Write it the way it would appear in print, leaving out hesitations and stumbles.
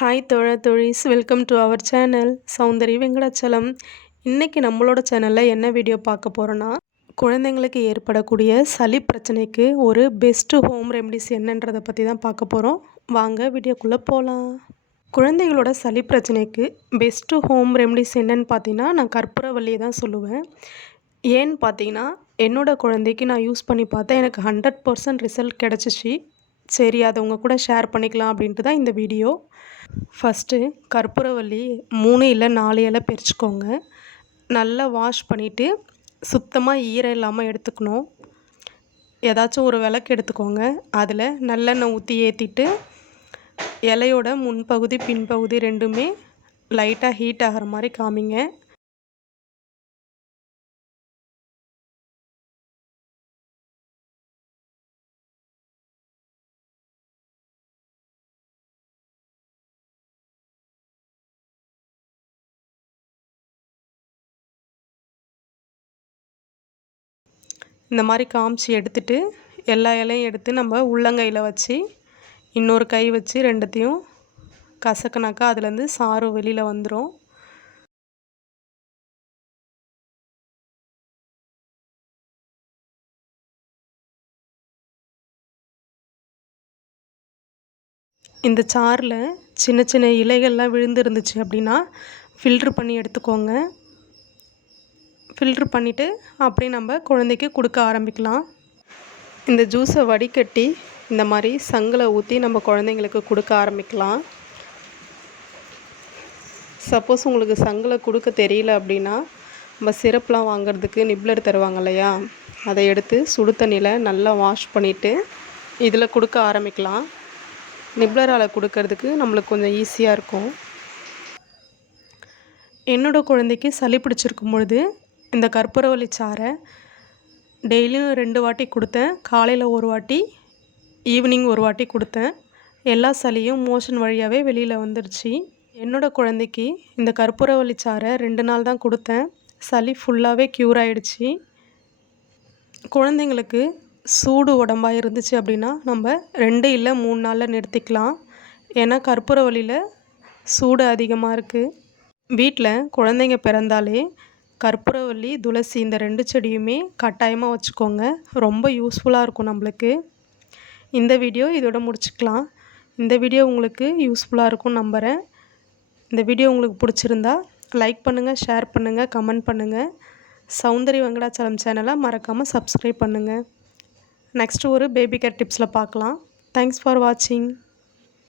Hi தோழீஸ், welcome to our channel Soundari Venkatachalam. இன்றைக்கி நம்மளோட சேனலில் என்ன வீடியோ பார்க்க போகிறோன்னா, குழந்தைங்களுக்கு ஏற்படக்கூடிய சளி பிரச்சனைக்கு ஒரு பெஸ்ட்டு ஹோம் ரெமடிஸ் என்னன்றதை பற்றி தான் பார்க்க போகிறோம். வாங்க வீடியோக்குள்ளே போகலாம். குழந்தைகளோட சளி பிரச்சனைக்கு பெஸ்ட்டு ஹோம் ரெமடிஸ் என்னன்னு பார்த்தீங்கன்னா, நான் கற்பூரவல்லியை தான் சொல்லுவேன். ஏன்னு பார்த்தீங்கன்னா, என்னோடய குழந்தைக்கு நான் யூஸ் பண்ணி பார்த்தேன். எனக்கு 100% ரிசல்ட் கிடச்சிச்சு. சரி, அதை உங்கள் கூட ஷேர் பண்ணிக்கலாம் அப்படின்ட்டு தான் இந்த வீடியோ. ஃபஸ்ட்டு கற்பூரவல்லி 3 இல்லை 4 இலை பறிச்சுக்கோங்க. நல்லா வாஷ் பண்ணிவிட்டு சுத்தமாக ஈரம் இல்லாமல் எடுத்துக்கணும். ஏதாச்சும் ஒரு விளக்கு எடுத்துக்கோங்க. அதில் நல்லெண்ணெய் ஊற்றி ஏற்றிட்டு இலையோட முன்பகுதி பின்பகுதி ரெண்டுமே லைட்டாக ஹீட் ஆகிற மாதிரி காமிங்க. இந்த மாதிரி காமிச்சு எடுத்துட்டு எல்லா இலையும் எடுத்து நம்ம உள்ளங்கையில் வச்சு இன்னொரு கை வச்சு ரெண்டுத்தையும் கசக்குனாக்கா அதுலேருந்து சாறு வெளியில் வந்துடும். இந்த சாறில் சின்ன சின்ன இலைகள்லாம் விழுந்துருந்துச்சு அப்படின்னா ஃபில்ட்ரு பண்ணி எடுத்துக்கோங்க. ஃபில்ட்ரு பண்ணிவிட்டு அப்படியே நம்ம குழந்தைக்கு கொடுக்க ஆரம்பிக்கலாம். இந்த ஜூஸை வடிகட்டி இந்த மாதிரி சங்கில் ஊற்றி நம்ம குழந்தைங்களுக்கு கொடுக்க ஆரம்பிக்கலாம். சப்போஸ் உங்களுக்கு சங்கில் கொடுக்க தெரியல அப்படின்னா, நம்ம சிரப்லாம் வாங்குறதுக்கு நிப்ளர் தருவாங்க இல்லையா, அதை எடுத்து சுடு தண்ணியில் நல்லா வாஷ் பண்ணிவிட்டு இதில் கொடுக்க ஆரம்பிக்கலாம். நிப்ளரால் கொடுக்கறதுக்கு நம்மளுக்கு கொஞ்சம் ஈஸியாக இருக்கும். என்னோடய குழந்தைக்கு சளி பிடிச்சிருக்கும் பொழுது இந்த கற்பூரவல்லி சாறை டெய்லியும் 2 வாட்டி கொடுத்தேன். காலையில் ஒரு வாட்டி, ஈவினிங் ஒரு வாட்டி கொடுத்தேன். எல்லா சளியும் மோஷன் வழியாகவே வெளியில் வந்துடுச்சு. என்னோடய குழந்தைக்கு இந்த கற்பூரவல்லி சாறை 2 நாள் தான் கொடுத்தேன். சளி ஃபுல்லாகவே க்யூர் ஆகிடுச்சு. குழந்தைங்களுக்கு சூடு உடம்பாக இருந்துச்சு அப்படின்னா நம்ம 2 இல்லை 3 நாளில் நிறுத்திக்கலாம். ஏன்னா கற்பூரவல்லியில் சூடு அதிகமாக இருக்குது. வீட்டில் குழந்தைங்க பிறந்தாலே கற்பூரவல்லி, துளசி இந்த 2 செடியுமே கட்டாயமாக வச்சுக்கோங்க. ரொம்ப யூஸ்ஃபுல்லாக இருக்கும் நம்மளுக்கு. இந்த வீடியோ இதோட முடிச்சுக்கலாம். இந்த வீடியோ உங்களுக்கு யூஸ்ஃபுல்லாக இருக்கும்னு நம்புகிறேன். இந்த வீடியோ உங்களுக்கு பிடிச்சிருந்தா லைக் பண்ணுங்கள், ஷேர் பண்ணுங்கள், கமெண்ட் பண்ணுங்கள். சௌந்தரி வெங்கடாச்சலம் சேனலை மறக்காமல் சப்ஸ்கிரைப் பண்ணுங்கள். நெக்ஸ்ட்டு ஒரு பேபி கேர் டிப்ஸில் பார்க்கலாம். தேங்க்ஸ் ஃபார் வாட்சிங்.